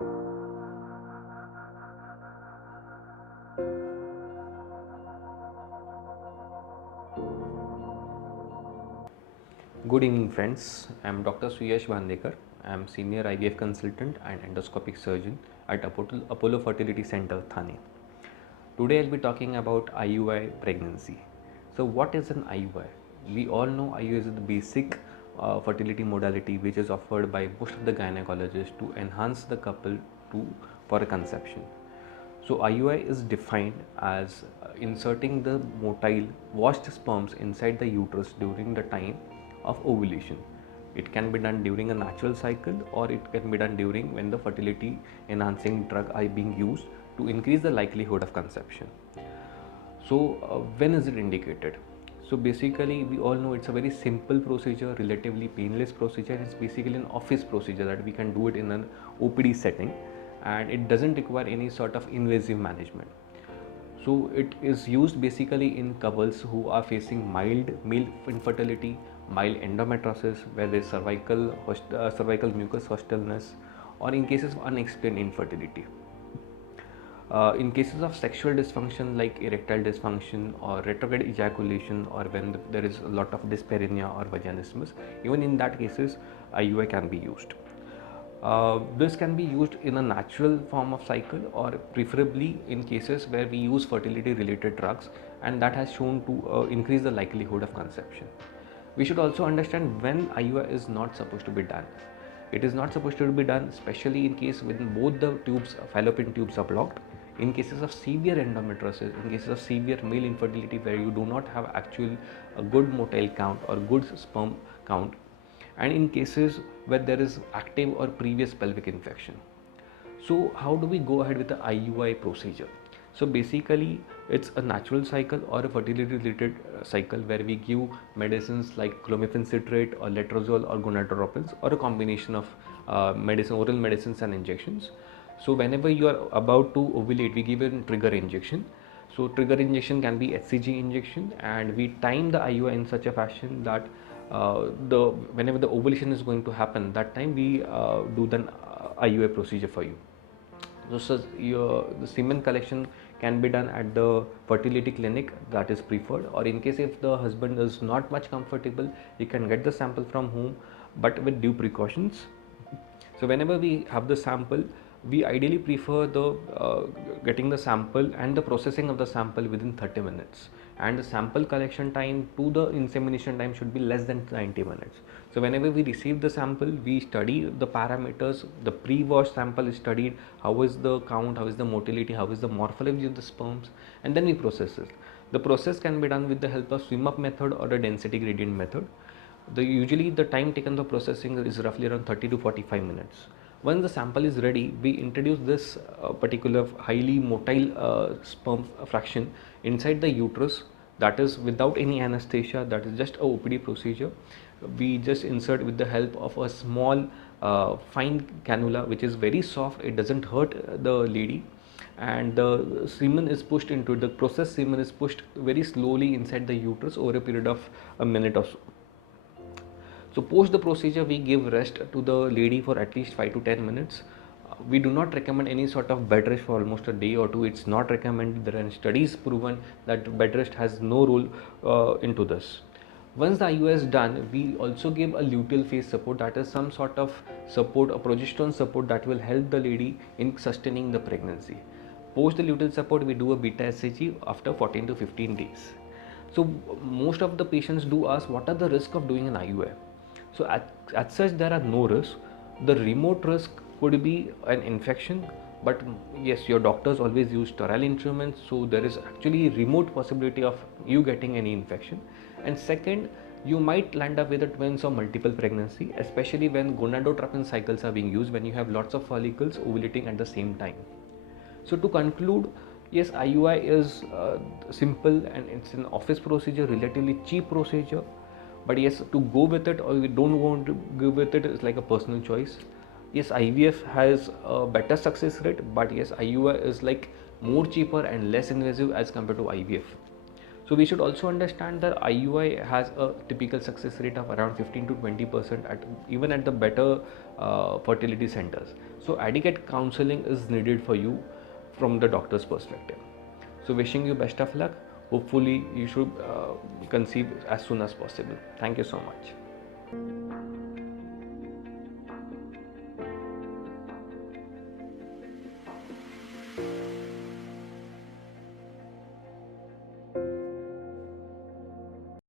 Good evening, friends. I'm Dr. Suyash Bandekar. I'm Senior IVF Consultant and Endoscopic Surgeon at Apollo Fertility Center, Thane. Today, I'll be talking about IUI pregnancy. So, what is an IUI? We all know IUI is the basic fertility modality which is offered by most of the gynecologists to enhance the couple for a conception. So, IUI is defined as inserting the motile washed sperms inside the uterus during the time of ovulation. It can be done during a natural cycle, or it can be done during when the fertility enhancing drug are being used to increase the likelihood of conception. So, when is it indicated? So, basically, we all know it's a very simple procedure, relatively painless procedure. It's basically an office procedure that we can do it in an OPD setting, and it doesn't require any sort of invasive management. So, it is used basically in couples who are facing mild male infertility, mild endometriosis, where there is cervical mucus hostileness, or in cases of unexplained infertility. In cases of sexual dysfunction like erectile dysfunction or retrograde ejaculation, or when there is a lot of dyspareunia or vaginismus, even in that cases IUI can be used. This can be used in a natural form of cycle, or preferably in cases where we use fertility related drugs, and that has shown to increase the likelihood of conception. We should also understand when IUI is not supposed to be done. It is not supposed to be done, especially in case when both the fallopian tubes are blocked. In cases of severe endometriosis, in cases of severe male infertility where you do not have actual a good motile count or good sperm count, and in cases where there is active or previous pelvic infection. So, how do we go ahead with the IUI procedure? So, basically, it's a natural cycle or a fertility related cycle where we give medicines like clomiphene citrate or letrozole or gonadotropins, or a combination of oral medicines and injections. So, whenever you are about to ovulate, we give a trigger injection. So, trigger injection can be HCG injection, and we time the IUI in such a fashion that whenever the ovulation is going to happen, that time we do the IUI procedure for you. So, the semen collection can be done at the fertility clinic that is preferred, or in case if the husband is not much comfortable, he can get the sample from home, but with due precautions. So, whenever we have the sample, we ideally prefer the getting the sample and the processing of the sample within 30 minutes, and the sample collection time to the insemination time should be less than 90 minutes. So, whenever we receive the sample, we study the parameters. The pre-wash sample is studied, how is the count, how is the motility, how is the morphology of the sperms, and then we process it. The process can be done with the help of swim up method or a density gradient method. Usually the time taken for processing is roughly around 30 to 45 minutes. Once the sample is ready, we introduce this particular highly motile sperm fraction inside the uterus, that is without any anesthesia, that is just a OPD procedure. We just insert with the help of a small fine cannula which is very soft, it doesn't hurt the lady, and the semen is pushed into the processed semen is pushed very slowly inside the uterus over a period of a minute or so. So, post the procedure, we give rest to the lady for at least 5 to 10 minutes. We do not recommend any sort of bed rest for almost a day or two. It's not recommended. There are studies proven that bed rest has no role into this. Once the IUI is done, we also give a luteal phase support, that is some sort of support, a progesterone support that will help the lady in sustaining the pregnancy. Post the luteal support, we do a beta HCG after 14 to 15 days. So, most of the patients do ask, what are the risks of doing an IUI? So, at such, there are no risks. The remote risk could be an infection, but yes, your doctors always use sterile instruments, so there is actually remote possibility of you getting any infection. And second, you might land up with a twins or multiple pregnancy, especially when gonadotropin cycles are being used, when you have lots of follicles ovulating at the same time. So, to conclude, yes, IUI is simple and it's an office procedure, relatively cheap procedure. But yes, to go with it or you don't want to go with it is like a personal choice. Yes, IVF has a better success rate, but yes, IUI is like more cheaper and less invasive as compared to IVF. So we should also understand that IUI has a typical success rate of around 15 to 20% at even at the better fertility centers. So adequate counseling is needed for you from the doctor's perspective. So wishing you best of luck. Hopefully you should conceive as soon as possible. Thank you so much.